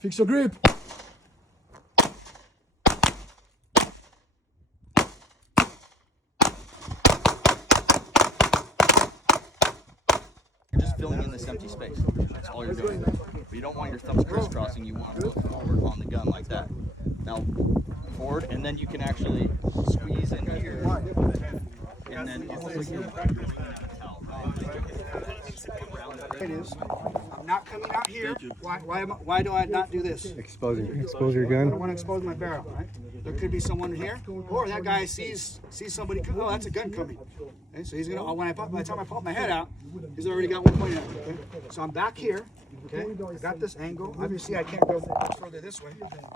Fix your grip. You're just filling in this empty space. That's all you're doing. But you don't want your thumbs crisscrossing. You want to look forward on the gun like that. Now, forward, and then you can actually squeeze in here. And then it's like you're towel, right? It is. I'm not coming out here. Why do I not do this? Expose your I gun. don't want to expose my barrel, right? There could be someone here, or that guy sees somebody. Oh, that's a gun coming. Okay, so he's gonna. By the time I pop my head out, he's already got one pointed at me. Okay, so I'm back here. Okay, I got this angle. Obviously, I can't go further this way.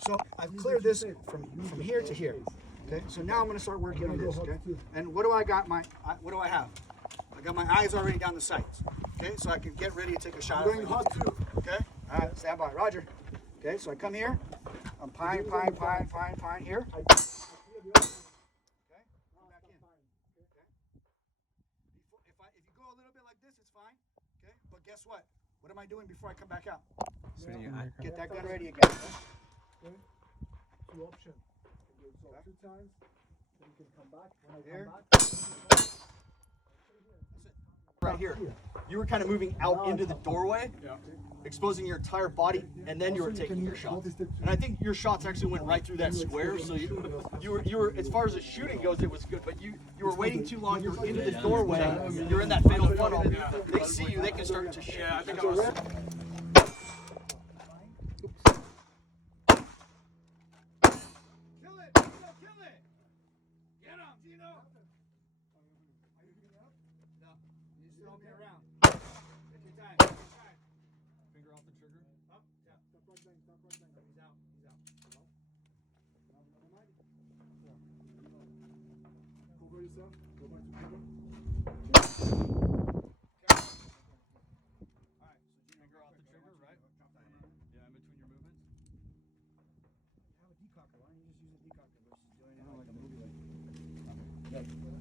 So I've cleared this from here to here. Okay, so now I'm gonna start working on this. Okay, and what do I got? What do I have? I got my eyes already down the sights. Okay, so I can get ready to take a shot. Going hot too. Okay, all right, stand by, Roger. Okay, so I come here. I'm pine here. Okay, come back in. Okay. If you go a little bit like this, it's fine. Okay, but guess what? What am I doing before I come back out? Get that gun ready again. Okay. Two options. You can do it 2 times. Then you can come back. When I Here. come back. Right here. You were kind of moving out into the doorway, exposing your entire body, and then you were taking your shots. And I think your shots actually went right through that square. So you were as far as the shooting goes, it was good. But you were waiting too long. You were into the doorway. You're in that fatal funnel. They see you. They can start to shoot. I think I was. Kill it! Kill it! Get him, Gino! No, you just throw me around. Take your time. Finger off the trigger. Up, yeah. Stop right there. He's out. Cover yourself. Go back to cover. Alright, so finger off the trigger, right? Yeah, in between your movements. You have a decocker. Why don't you just use a decocker versus doing it like a movie?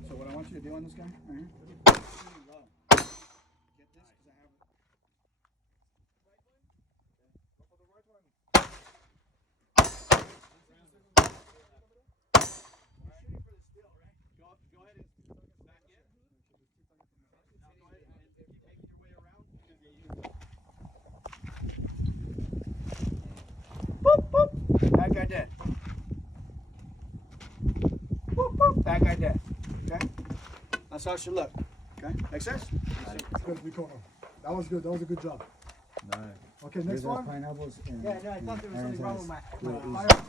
So what I want you to do on this guy, right here. Shooting low. Get this, because I have it. Right one? Okay. Go for the right one. You're shooting for the still, right? Go ahead and back in. Now go ahead and keep making your way around. Boop, boop. Bad guy dead. Boop, boop. Bad guy dead. Okay? That's how it should look. Okay? Make sense? Good, we caught him. That was good. That was a good job. Nice. Okay, next one. Pineapples and Yeah, no, I thought there was something wrong with my fire.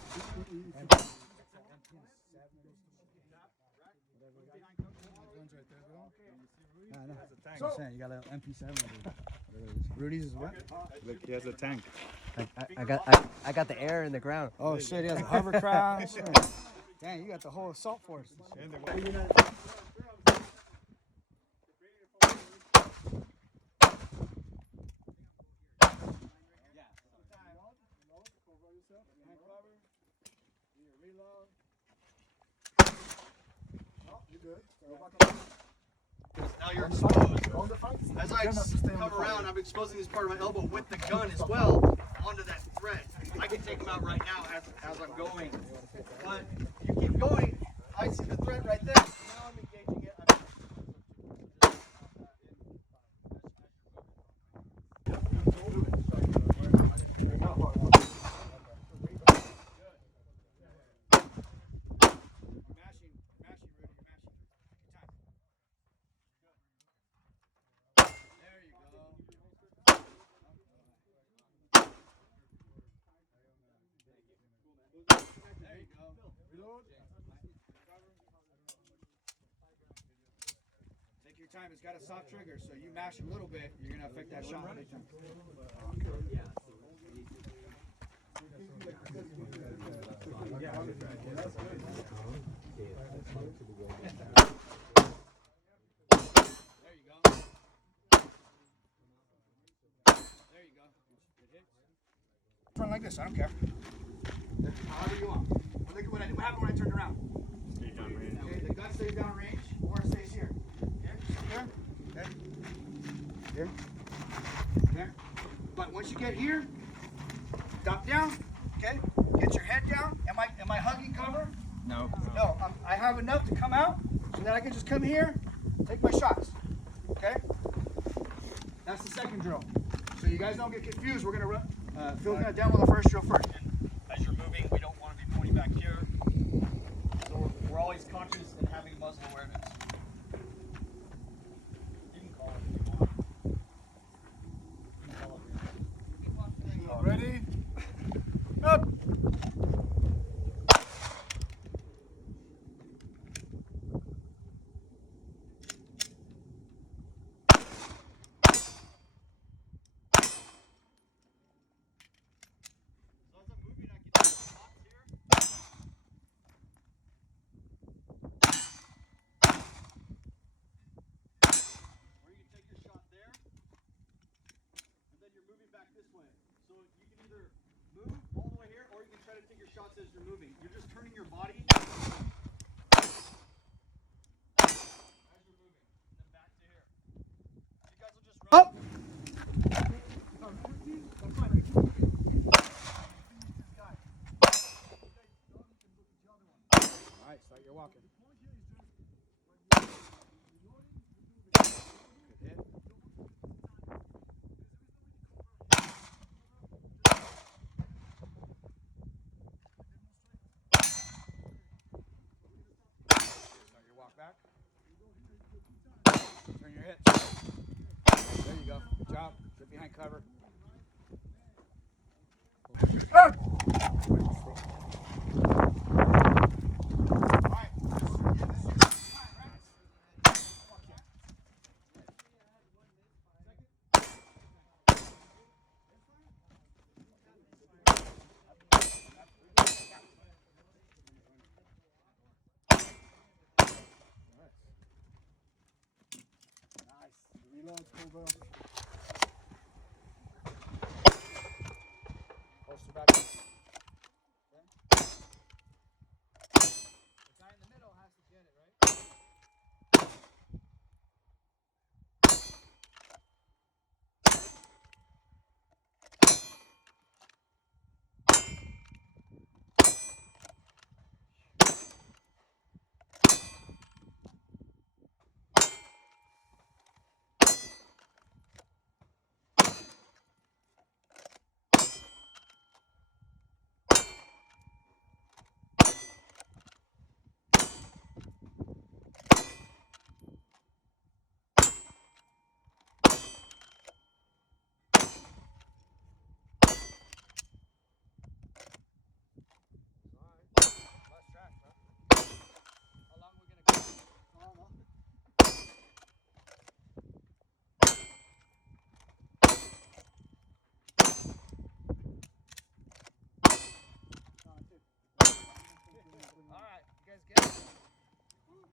So, you got an MP7. Rudy's is what? Look, he has a tank. I got the air in the ground. Oh shit, he has a hovercraft. Dang, you got the whole assault force. Now you're exposed. As I come around, I'm exposing this part of my elbow with the gun as well onto that thread. I can take him out right now as I'm going. But you keep going, I see the thread right there. Now I'm engaging it. There you go. reload. Take your time. It's got a soft trigger, so you mash a little bit, you're gonna affect that shot big time. There you go. There you go. It hits. Run like this. I don't care. However you want. Well, look at what happened when I turned around. Okay, the gun stays down range, or it stays here. Here, okay. Here, there. But once you get here, Drop down. Okay. Get your head down. Am I hugging cover? No. No. I have enough to come out so that I can just come here, take my shots. Okay. That's the second drill. So you guys don't get confused. We're gonna run. Phil's gonna demo the first drill first. And as you're moving, we don't want to be pointing back here. So we're always conscious and having muzzle awareness. You can call it if you want. You can call it. Ready? Up! So as I'm moving, I can take shots here. Or you can take your shot there. And then you're moving back this way. So you can either move all the way here, or you can try to take your shots as you're moving. You're just turning your body as you're moving. And then back to here. You guys will just run. Up. All right, start your walking. Good hit. Start your walk back. Turn your hips. There you go. Good job. Get behind cover. Nice. Reload, Cobra.